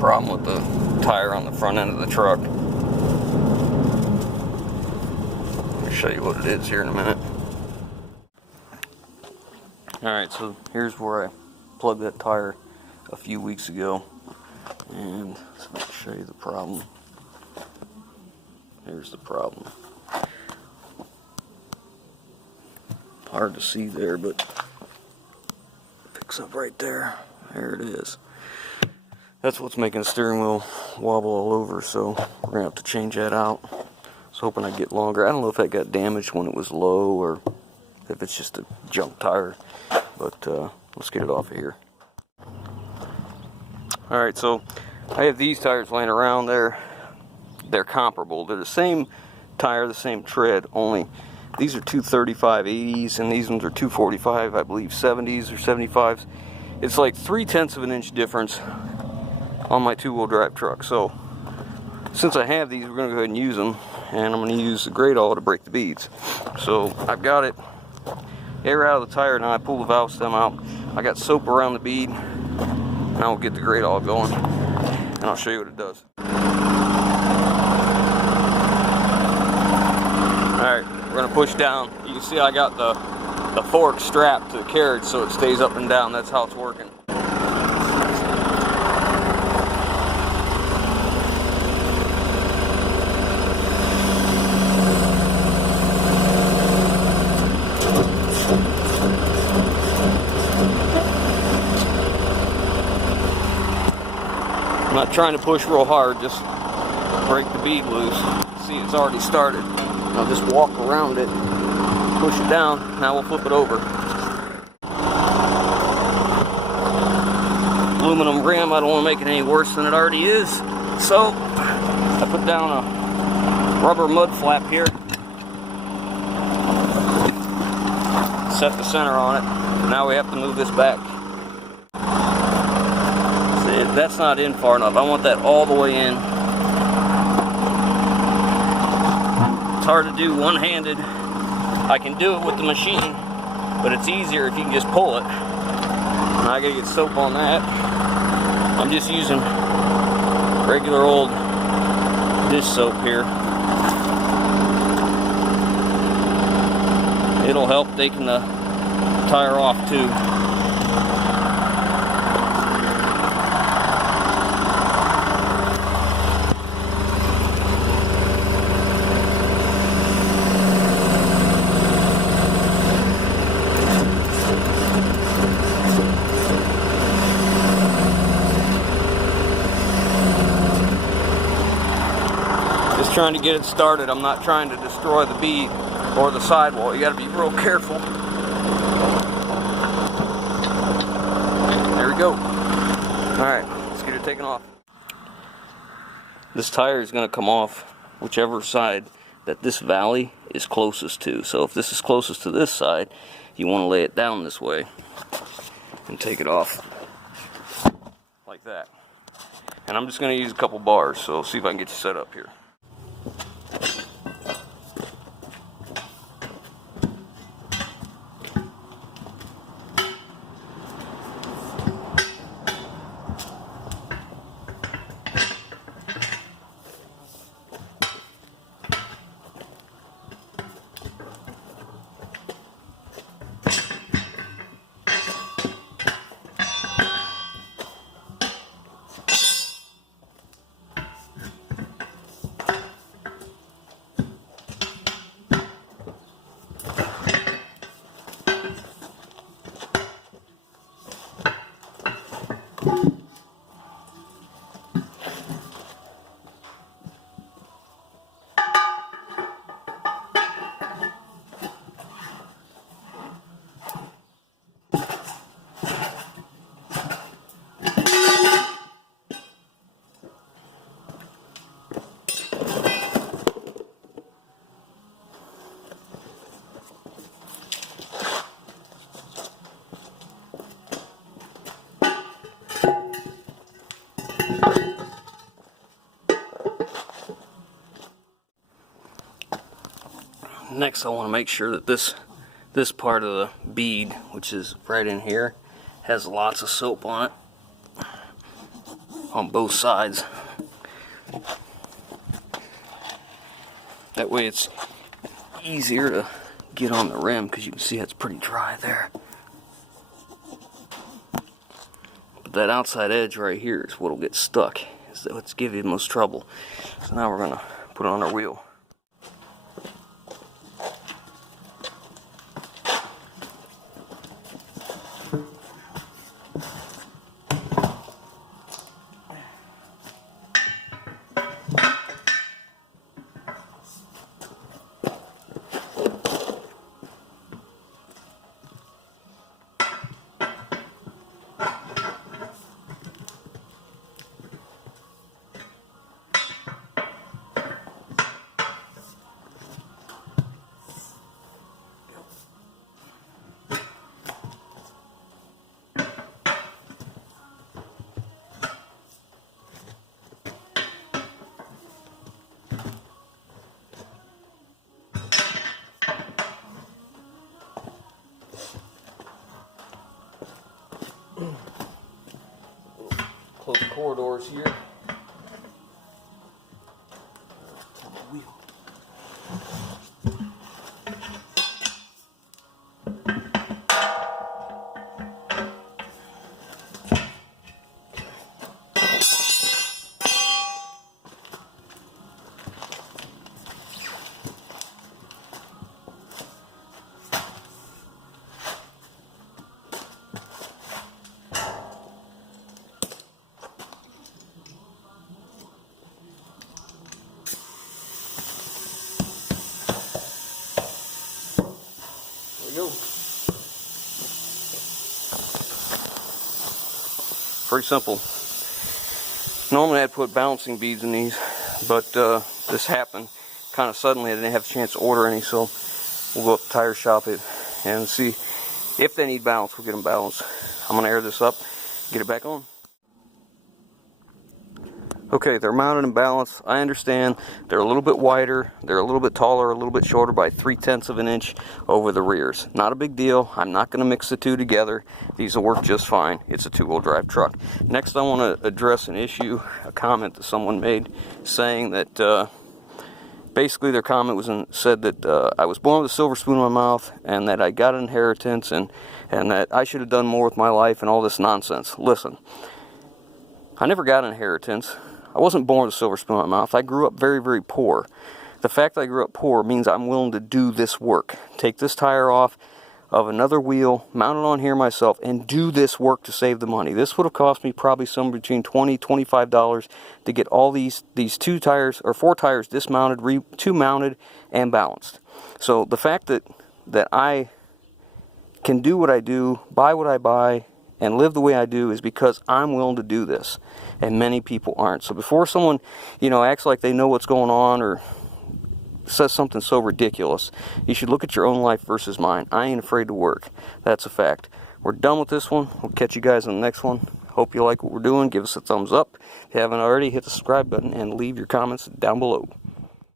problem with the tire on the front end of the truck. I'll show you what it is here in a minute. Alright, so here's where I plugged that tire a few weeks ago, and so I'll show you the problem. Here's the problem. Hard to see there, but it picks up right there. There it is. That's what's making the steering wheel wobble all over, so we're gonna have to change that out. I was hoping I'd get longer. I don't know if that got damaged when it was low or if it's just a junk tire, but let's get it off of here. Alright, so I have these tires laying around there. They're comparable. They're the same tire, the same tread, only these are 235 80s and these ones are 245, I believe, 70s or 75s. It's like 3/10 of an inch difference on my two-wheel drive truck. So since I have these, we're going to go ahead and use them, and I'm going to use the DRYWALL to break the beads. So I've got it, air out of the tire. Now I pull the valve stem out. I got soap around the bead. Now we'll get the DRYWALL going, and I'll show you what it does. Alright, we're going to push down. You can see I got the fork strapped to the carriage so it stays up and down. That's how it's working. I'm not trying to push real hard, just break the bead loose. See, it's already started. I'll just walk around it, push it down. Now we'll flip it over. Aluminum rim, I don't want to make it any worse than it already is. So I put down a rubber mud flap here. Set the center on it. Now we have to move this back. See, that's not in far enough. I want that all the way in. It's hard to do one-handed. I can do it with the machine, but it's easier if you can just pull it. Now I gotta get soap on that. I'm just using regular old dish soap here. It'll help taking the tire off too. Just trying to get it started. I'm not trying to destroy the bead or the sidewall. You got to be real careful. There we go. Alright, let's get it taken off. This tire is going to come off whichever side that this valley is closest to. So if this is closest to this side, you want to lay it down this way and take it off like that. And I'm just going to use a couple bars, so see if I can get you set up here. Next, I want to make sure that this part of the bead, which is right in here, has lots of soap on it. on both sides. That way it's easier to get on the rim, because you can see it's pretty dry there. But that outside edge right here is what'll get stuck. So let's give you the most trouble. So now we're gonna put it on our wheel. Close the corridors here. Wheel. There we go. Pretty simple. Normally I'd put balancing beads in these, but this happened kind of suddenly. I didn't have a chance to order any, so we'll go up to the tire shop and see if they need balance. We'll get them balanced. I'm going to air this up, get it back on. Okay, they're mounted and balanced. I understand they're a little bit wider, they're a little bit taller, a little bit shorter by 3/10 of an inch over the rears. Not a big deal. I'm not going to mix the two together. These will work just fine. It's a two-wheel drive truck. Next, I want to address an issue, a comment that someone made, saying that basically their comment said that I was born with a silver spoon in my mouth, and that I got an inheritance, and that I should have done more with my life, and all this nonsense. Listen, I never got an inheritance. I wasn't born with a silver spoon in my mouth. I grew up very, very poor. The fact that I grew up poor means I'm willing to do this work. Take this tire off of another wheel, mount it on here myself, and do this work to save the money. This would have cost me probably somewhere between $20, $25 to get all these two tires, or four tires dismounted, two mounted, and balanced. So the fact that I can do what I do, buy what I buy, and live the way I do is because I'm willing to do this, and many people aren't. So before someone, acts like they know what's going on or says something so ridiculous, you should look at your own life versus mine. I ain't afraid to work. That's a fact. We're done with this one. We'll catch you guys on the next one. Hope you like what we're doing. Give us a thumbs up. If you haven't already, hit the subscribe button and leave your comments down below.